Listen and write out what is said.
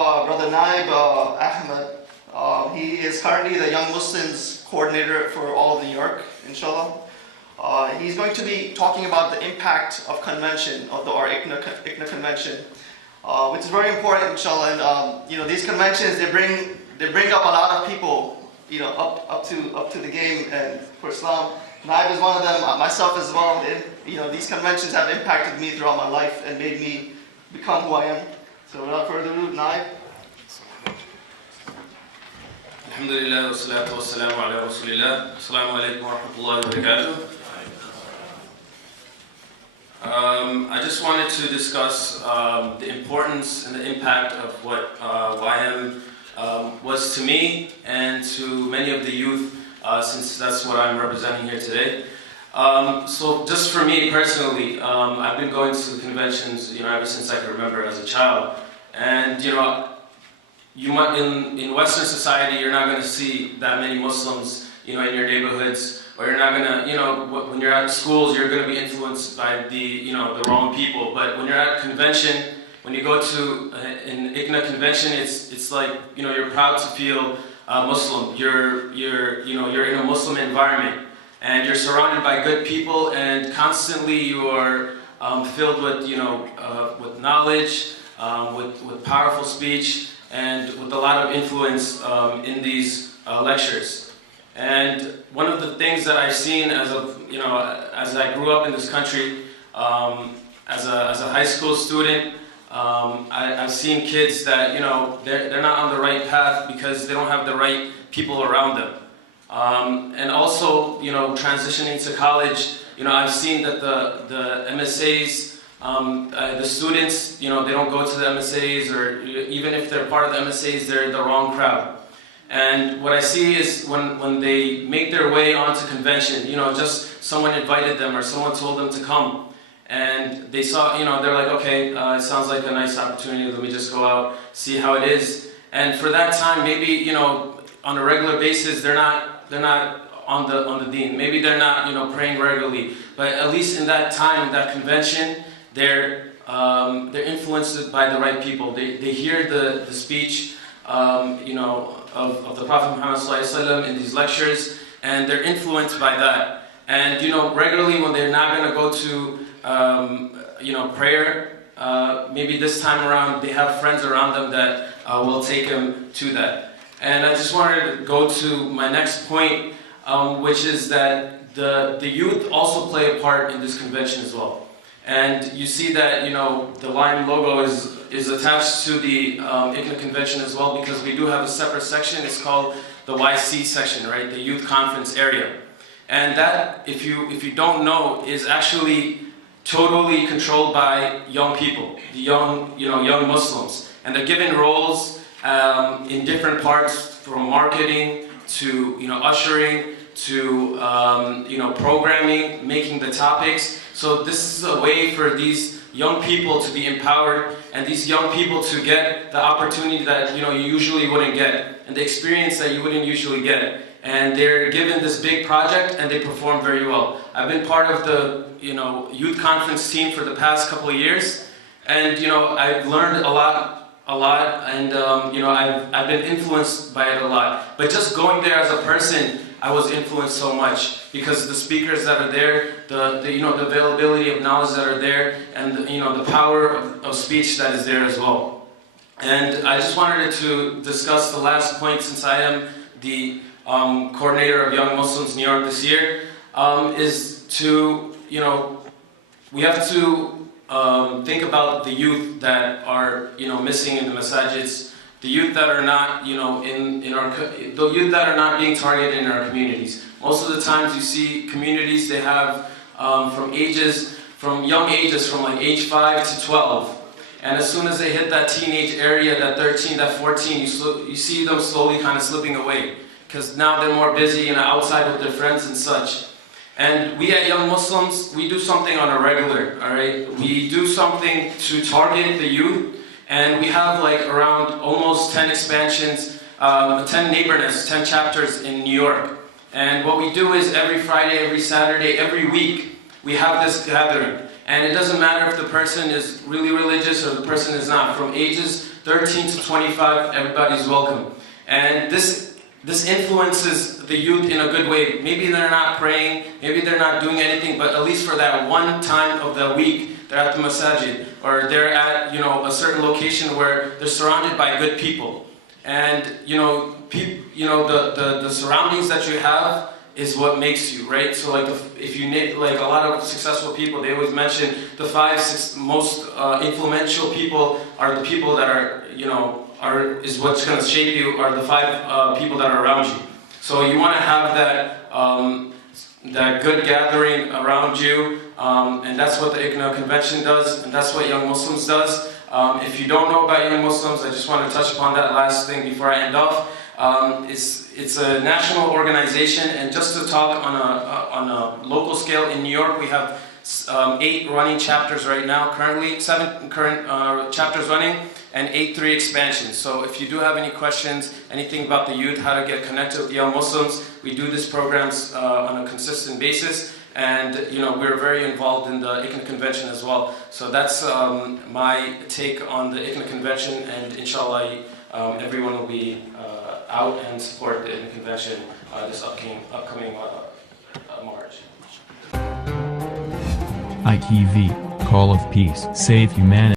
Brother Naib Ahmed. He is currently the Young Muslims coordinator for all of New York, inshallah. He's going to be talking about the impact of convention, of our ICNA convention, which is very important, inshallah. And these conventions, they bring up a lot of people, up to the game and for Islam. Naib is one of them, myself as well. And, these conventions have impacted me throughout my life and made me become who I am. So without further ado, Naib. Alhamdulillah, wa salatu wa salamu ala rasulillah. Assalamu alaikum wa rahmatullahi wa barakatuh. I just wanted to discuss the importance and the impact of what YM was to me and to many of the youth, since that's what I'm representing here today. So just for me personally, I've been going to conventions, ever since I can remember as a child. And you might, in Western society, you're not going to see that many Muslims, in your neighborhoods, or you're not going to, when you're at schools, you're going to be influenced by the wrong people. But when you're at a convention, when you go to an ICNA convention, it's like, you're proud to feel Muslim. You're in a Muslim environment, and you're surrounded by good people, and constantly you are filled with, with knowledge, with powerful speech, and with a lot of influence in these lectures. And one of the things that I've seen as I grew up in this country, as a high school student, I've seen kids that they're not on the right path because they don't have the right people around them. And also, transitioning to college, I've seen that the MSAs, the students, they don't go to the MSAs, or even if they're part of the MSAs, they're the wrong crowd. And what I see is when they make their way onto convention, just someone invited them or someone told them to come, and they saw, they're like, okay, it sounds like a nice opportunity, let me just go out, see how it is. And for that time, maybe, on a regular basis, they're not on the deen. Maybe they're not, praying regularly. But at least in that time, that convention, they're influenced by the right people. They hear the speech, of the Prophet Muhammad ﷺ in these lectures, and they're influenced by that. And regularly when they're not going to go to prayer, maybe this time around they have friends around them that will take them to that. And I just wanted to go to my next point, which is that the youth also play a part in this convention as well. And you see that the Lion logo is attached to the ICNA convention as well, because we do have a separate section. It's called the YC section, right? The Youth Conference area. And that, if you don't know, is actually totally controlled by young people, the young Muslims, and they're given roles in different parts, from marketing to ushering to programming, making the topics. So this is a way for these young people to be empowered, and these young people to get the opportunity that you usually wouldn't get, and the experience that you wouldn't usually get. And they're given this big project, and they perform very well. I've been part of the youth conference team for the past couple of years, and I've learned a lot, and I've been influenced by it a lot. But just going there as a person, I was influenced so much, because the speakers that are there, the availability of knowledge that are there, and the power of speech that is there as well. And I just wanted to discuss the last point, since I am the coordinator of Young Muslims New York this year, is to we have to think about the youth that are missing in the masajids. The youth that are not, the youth that are not being targeted in our communities. Most of the times you see communities, they have from young ages, from like age 5 to 12. And as soon as they hit that teenage area, that 13, that 14, you see them slowly kind of slipping away. Because now they're more busy and outside with their friends and such. And we at Young Muslims, we do something on a regular, all right? We do something to target the youth. And we have like around almost 10 expansions, 10 neighborhoods, 10 chapters in New York. And what we do is every Friday, every Saturday, every week, we have this gathering. And it doesn't matter if the person is really religious or the person is not. From ages 13 to 25, everybody's welcome. And this influences the youth in a good way. Maybe they're not praying, maybe they're not doing anything, but at least for that one time of the week, they're at the masajid, or they're at a certain location where they're surrounded by good people. And the surroundings that you have is what makes you, right? So if you need, like a lot of successful people, they always mention the 5-6 most influential people are the people that is what's going to shape you, are the 5 people that are around you. So you want to have that good gathering around you, and that's what the ICNA convention does, and that's what Young Muslims does. If you don't know about Young Muslims, I just want to touch upon that last thing before I end off. It's a national organization, and just to talk on a local scale, in New York we have 8 running chapters right now, currently 7 current chapters running, and 8-3 expansions. So if you do have any questions, anything about the youth, how to get connected with Young Muslims, we do these programs on a consistent basis, and we're very involved in the ICNA convention as well. So that's my take on the ICNA convention, and inshallah everyone will be out and support the ICNA convention this upcoming March. ITV, Call of Peace, Save Humanity.